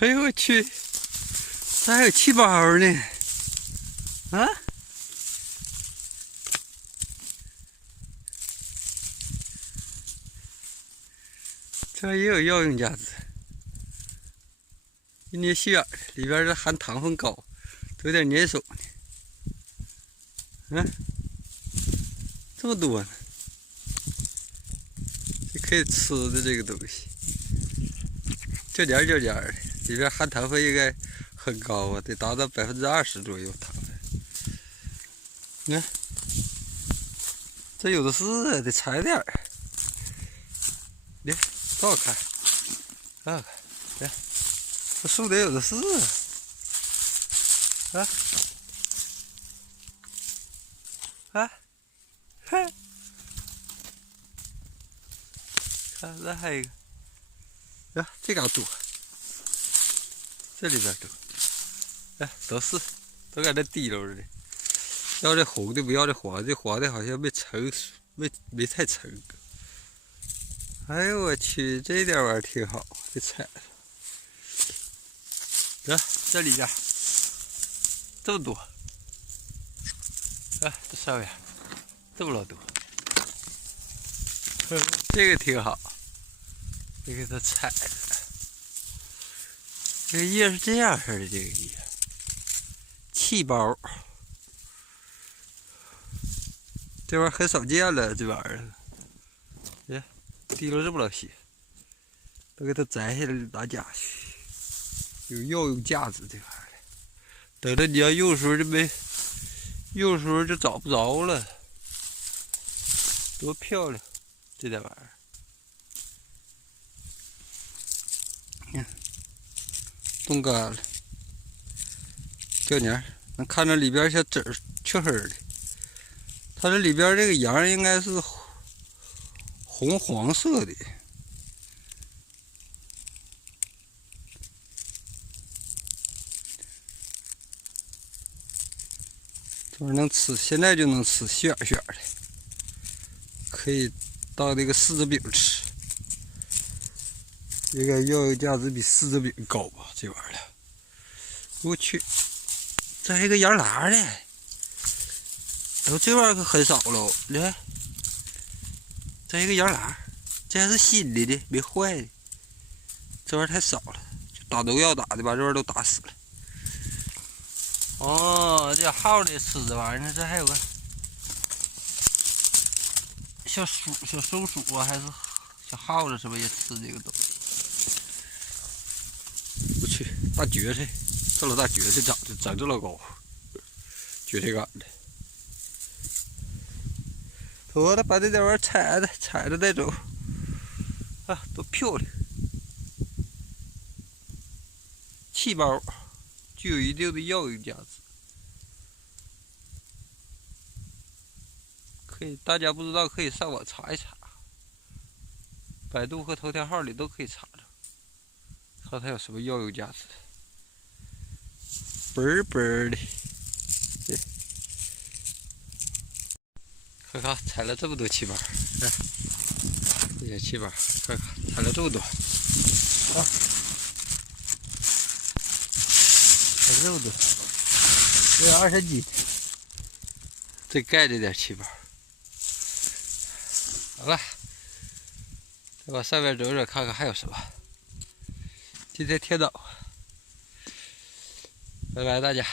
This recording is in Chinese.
哎呦我去，这还有气包呢！啊，这也有药用价值。一捏细眼，里边的含糖分高，都有点粘手呢。嗯，这么多呢，这可以吃的这个东西，焦尖焦尖的，里边含糖分应该很高啊，得达到20%左右糖分。你看，这有的是啊，得采点儿。你多好看，看看，来，这树里有的是啊，啊，哼，看这还有一个，啊，这嘎多，这里边多，哎，都是，都搁这滴溜着的。要这红的不要这黄的，这黄的好像没成熟，没太成。哎呦我去，这点玩意儿挺好，这采着。这里边这么多，啊，这上面这么老多，这个挺好，你给它采着。这个叶是这样式的，这个叶气包。这玩意儿很少见了，这玩意儿，耶，滴了这么老些，都给它摘下来拿家去，有药用价值这玩意儿。等着你要用的时候就没，用的时候就找不着了，多漂亮，这点玩意儿。你看，冻干了，掉黏，能看着里边小籽儿黢黑的。它这里边这个瓤应该是红黄色的，这玩意儿能吃，现在就能吃，选选的，可以当那个柿子饼吃，应该药用价值比柿子饼高吧？这玩意儿，我去，这还有个瓤拉呢，哦，这玩意儿可很少了，你看。这一个瓤拉，这还是新的呢，没坏的。这玩意儿太少了，就打农药打的，把这玩意儿都打死了。哦，这耗的吃这玩意儿呢，这还有个小松鼠啊，还是小耗子什么也吃这个东西。我去，大蕨菜，这老大蕨菜长这老高，蕨菜杆的。妥了，把这点玩意儿采着带走，啊，多漂亮！气包具有一定的药用价值，可以，大家不知道可以上网查一查，百度和头条号里都可以查着，看它有什么药用价值。嘣嘣的，对，看看采了这么多气包，看这些气包，看看采了这么多，啊，采了这么多，这20斤，这盖着点气包。好了，再往上面走走，看看还有什么。今天天早，拜拜大家。